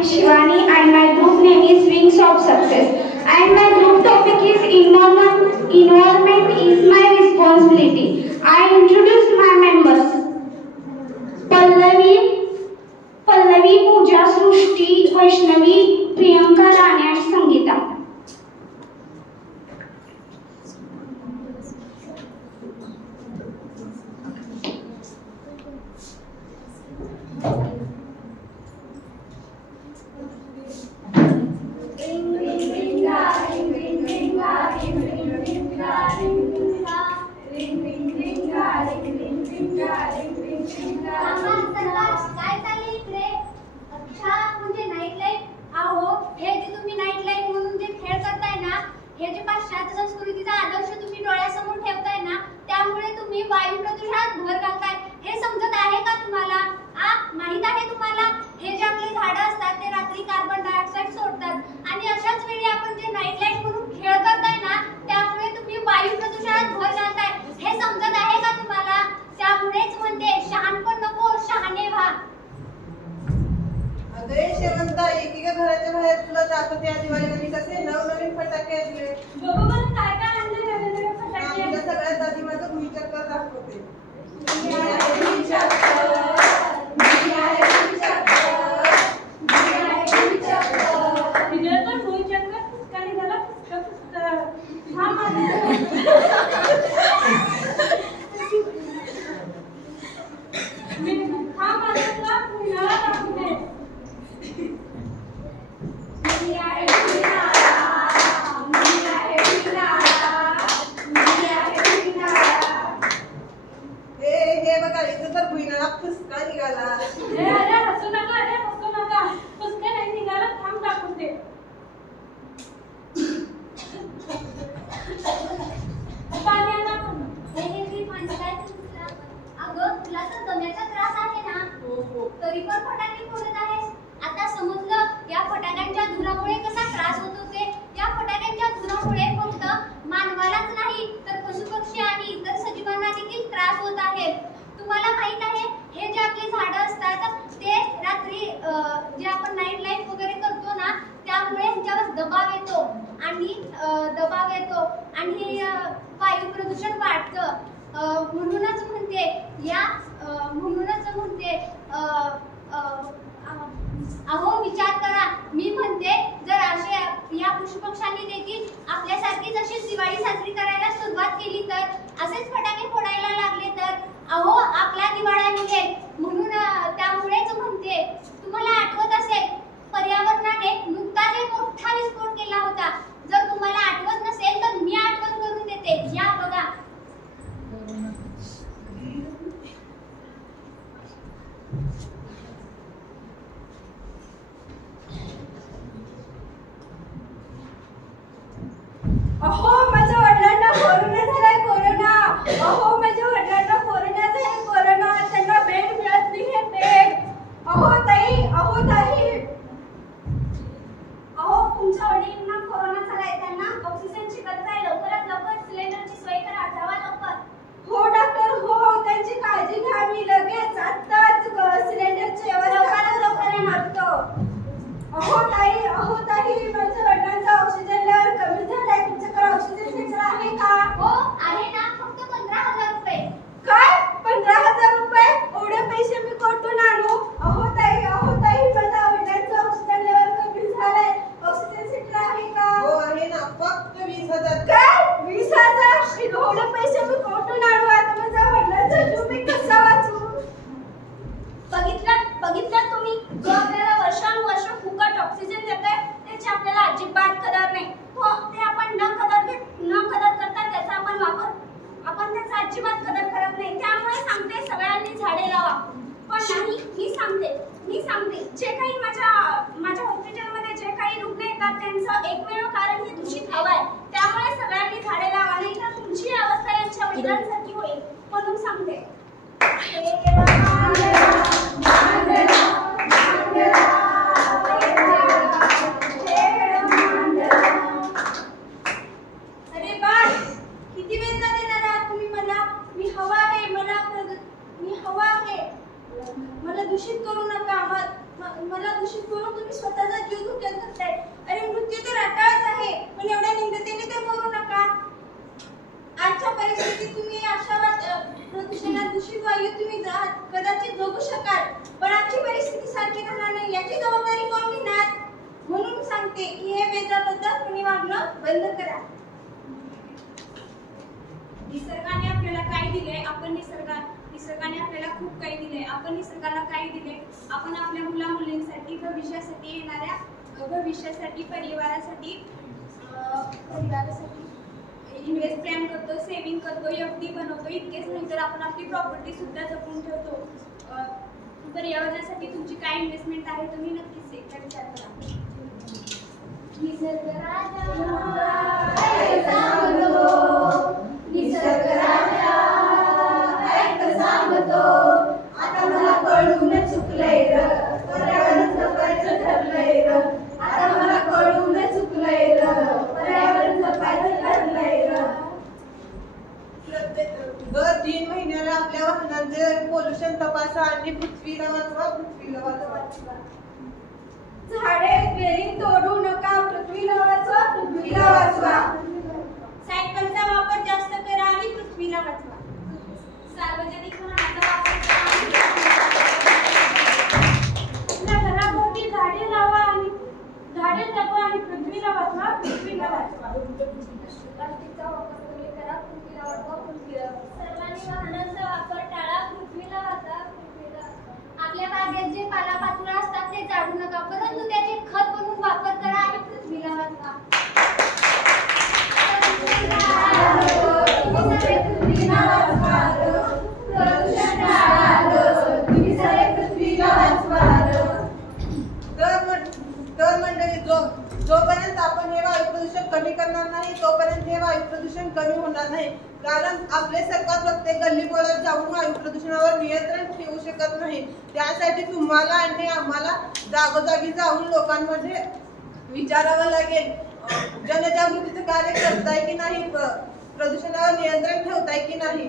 is Shivani and my group name is Wings of Success. And my group topic is environment. Environment is my responsibility. I introduce my members. Pallavi, Pooja, Srushti, Vaishnavi, Priyanka, Rani and Sangeeta. संस्कृतीचा आदर्श तुम्ही डोळ्यासमोर ठेवताय ना, त्यामुळे तुम्ही वायू प्रदूषणात भर घालताय. हे समजत आहे का तुम्हाला? माहित आहे तुम्हाला हे जे आपले झाडं असतात ते रात्री कार्बन डायऑक्साईड सोडतात आणि अशाच वेळी आपण जे नाईट लाईट म्हणून खेळ करताय ना, त्यामुळे तुम्ही वायू प्रदूषणात भर घालताय. हे समजत आहे का तुम्हाला? त्यामुळेच म्हणते शहाणपण नको, शहाणे व्हा. अगं शेवंता, एकीका घराच्या बाहेर तुला दाखवते या दिवाळीमध्ये कसे नवनवीन फटाके आणले. बाबा मला काय काय आणले नवीन फटाके? तुला सगळ्यात आधी माझं भुईचक्कर दाखवते. तरी पण फटाके फोडत आहेस. आता समजलं या फटाक्यांच्या धुरामुळे कसा त्रास होतो ते. या फटाक्यांच्या धुरामुळे फक्त मानवालाच नाही तर पशुपक्षी आणि इतर सजीवांना देखील त्रास होत आहे. तुम्हाला माहित आहे हे जे आपले झाडं असतात ते रात्री जे आपण नाईट लाईफ वगैरे करतो ना, त्यामुळे ह्याच्यावर दबाव येतो आणि वायू प्रदूषण वाढतं. म्हणूनच म्हणते अहो विचार करा. मी म्हणते जर असे या पशुपक्ष्यांनी देखील आपल्यासारखीच अशी दिवाळी साजरी करायला सुरुवात केली तर, असेच फटाके फोडायला लागले तर अहो आपला दिवाळा निघेल. म्हणून त्यामुळेच म्हणते, तुम्हाला आठवत असेल पर्यावरणाने नुकताच एक मोठा विस्फोट केला होता. जर तुम्हाला आठवत नसेल तर मी आठवण करून देते. या बघा. अहो माझ्या वडिलांना कोरोना झालाय. कोरोना. अहो माझ्या वडिलांना कोरोना झालाय. कोरोना. त्यांना बेड मिळत नाहीये. बेड. अहो ताई. अहो तुमच्या वडिलांना कोरोना झालाय. त्यांना ऑक्सिजनची गरज आहे. लवकरात लवकर सिलेंडरची सोय करा. जावा लवकर. हो डॉक्टर. हो त्यांची काळजी घ्या. मी लगेच आत्ताच सिलेंडरची व्यवस्था लवकर आणतो. अहो ताई. माझ्या वडिलांचा ऑक्सिजन लेवल कमी झालाय. तुमच्याकडे ऑक्सिजन सेंटर आहे का? हो आहे ना. फक्त 15,000 रुपये. काय? 15,000 रुपये? एवढे पैसे मी कुठून आणू? अहो ताई. माझ्या वडिलांचा ऑक्सिजन लेवल कमी झालाय. ऑक्सिजन सेंटर आहे का? हो आहे ना. फक्त 20,000. काय? 20,000? एवढे पैसे मी कुठून आणू? आता माझ्या वडिलांचा जीव मी कसा वाचू? बघितलं तुम्ही, जो आपल्याला वर्षानुवर्ष फुकट ऑक्सिजन देतोय त्याची आपल्याला अजिबात कदर नाही. हो ते आपण न कदर करता त्याचा आपण त्याचा अजिबात कदर करत नाही. त्यामुळे सांगते सगळ्यांनी झाडे लावा. पण नाही, मी सांगते जे काही माझ्या हॉस्पिटलमध्ये जे काही रुग्ण येतात त्यांचं एकमेव कारण हे दूषित हवा आहे. त्यामुळे सगळ्यांनी झाडे लावा, नाही तर तुमची अवस्था यांच्या वडिलांसारखी होईल. म्हणून सांगते. अरे बाय, किती वेदना देणार आहात तुम्ही मला? मी हवा आहे. मला दूषित करू नका. मला दूषित करू पाहून तुम्ही स्वतःचा जीव धोक्यात घालताय. अरे मृत्यू तर अटाळच आहे, पण एवढ्या निंदतेने ते मरू नका. आजच्या परिस्थितीत तुम्ही अशा प्रदूषणात दूषित वायू तुम्ही कदाचित जगू शकाल, पण आजची परिस्थिती सारखी राहणार नाही. याची जबाबदारी कोण घेणार? म्हणून सांगते की हे बेजबाबदारपणे वागणं बंद करा. निसर्गाने आपल्याला काय दिले? निसर्गाने आपल्याला खूप काही दिले. आपण निसर्गाला काय दिले? आपण आपल्या मुला मुलींसाठी, भविष्यासाठी, येणाऱ्या भविष्यासाठी, परिवारासाठी इन्व्हेस्ट प्लॅन करतो, सेव्हिंग करतो, FD बनवतो. इतकेच नाही तर आपण आपली प्रॉपर्टी सुद्धा जपून ठेवतो. पर्यावरणासाठी तुमची काय इन्व्हेस्टमेंट आहे तुम्ही नक्कीच एकदा विचार करा. निसर्ग राजा ऐक सांगतो, आता मला कळून चुकलंय र, पर्यावरण जपायचं ठरलंय र. आता मला कळून चुकलंय र, पर्यावरण जपायचं ठरलंय र. दर 3 महिन्याला आपल्या वाहनांचे पोल्युशन तपासा आणि पृथ्वीला वाचवा. झाडे बेरी तोडू नका, पृथ्वीला वाचवा. सायकलचा वापर जास्त करा आणि पृथ्वीला वाचवा. सार्वजनिक वाहनाचा वापर करा. आपल्या घराभोवती झाडे लावा आणि झाडे जगवा आणि पृथ्वीला वाचवा. प्लास्टिकचा वापर कमी करा, पृथ्वीला वाचवा. सर्वांनी वाहनांचा वापर टाळा, पृथ्वीला वाचवा. आपल्या बागेत जे पालापाचोळा असतात ते झाडू नका, परंतु त्याचे खत म्हणून वापर करा आणि पृथ्वीला वाचवा. तर मंडळी, जोपर्यंत आपण हे वायू प्रदूषण कमी करणार नाही तोपर्यंत हे वायू प्रदूषण कमी होणार नाही. कारण आपले सरकार प्रत्येक गल्लीबोळात जाऊन वायू प्रदूषणावर नियंत्रण ठेवू शकत नाही. त्यासाठी तुम्हाला आणि आम्हाला जागोजागी जाऊन लोकांमध्ये विचारावं लागेल. जनजागृतीचं कार्य करताय की नाही, प्रदूषणावर नियंत्रण ठेवताय की नाही.